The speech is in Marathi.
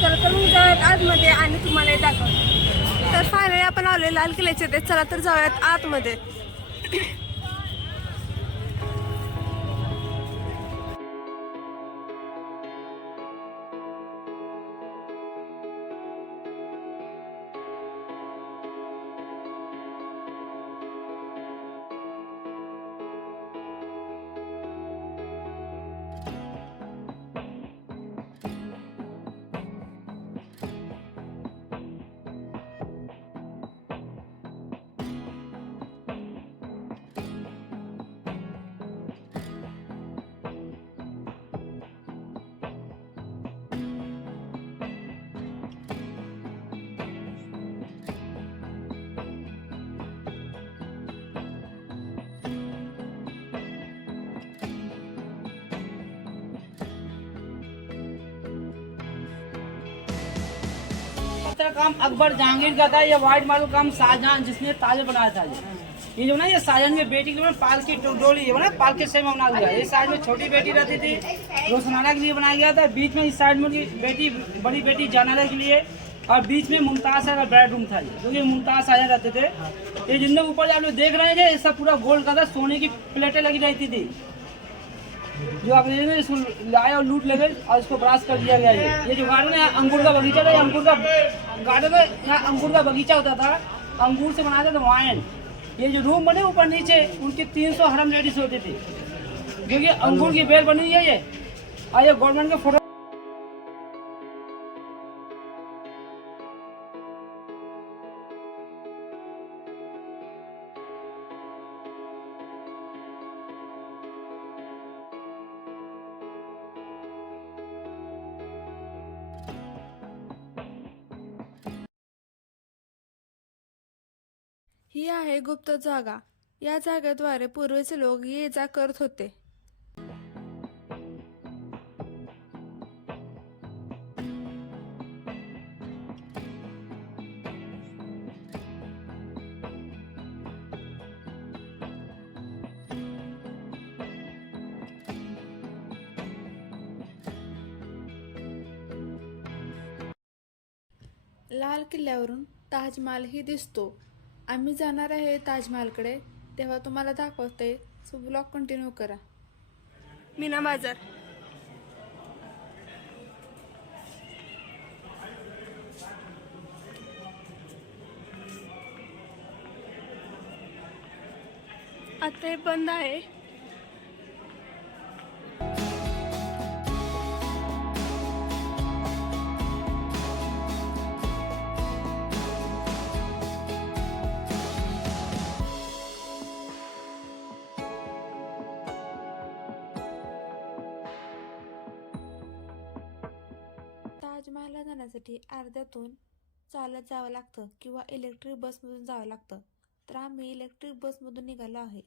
चला तर मग जाऊयात आतमध्ये आणि तुम्हाला हे दाखवतो. तर फायनली आपण आलोय लाल किल्ल्याच्या ते. चला तर जाऊयात आतमध्ये. का काम अकबर जहांगीर का था। ये व्हाइट मार्बल काम शाहजहां जिसने ताज बनाया था। ये जो ना ये शाहजहां की बेटी की पाल की डोली है ना, पाल के सेम बनाया गया। ये साइड में छोटी बेटी रहती थी रोशनारा के लिए बनाया गया था। बीच में इस साइड में उनकी बेटी बड़ी बेटी जहानारा के लिए, और बीच में मुमताज का बेडरूम था क्योंकि मुमताज शाहजहां रहते थे। ये जिन ऊपर आप लोग देख रहे हैं ये सब पूरा गोल्ड का था, सोने की प्लेटें लगी रहती थी। जो आप इसको लाए और लूट ले गए और इसको ब्रास कर दिया गया है। ये जो गार्डन है अंगूर का बगीचा था। अंगूर का गार्डन है, यहाँ अंगूर का बगीचा होता था। अंगूर से बनाया था वाइन। ये जो रूम बने ऊपर नीचे उनकी 300 हरम लेडीज होती थी क्योंकि अंगूर की बेल बनी है ये। और ये गवर्नमेंट के फोटो ही आहे गुप्त जागा. या जागेद्वारे पूर्वीचे लोक ये जा करत होते. लाल किल्ल्यावरून ताजमहालही दिसतो. आम्ही जाणार आहे ताजमहालकडे, तेव्हा तुम्हाला दाखवते. सो ब्लॉग कंटिन्यू करा. मीना बाजार. आता हे बंद आहे. ताजमहालला जाण्यासाठी अर्ध्यातून चालत जावं लागतं किंवा इलेक्ट्रिक बसमधून जावं लागतं. तर आम्ही इलेक्ट्रिक बसमधून निघालो आहे.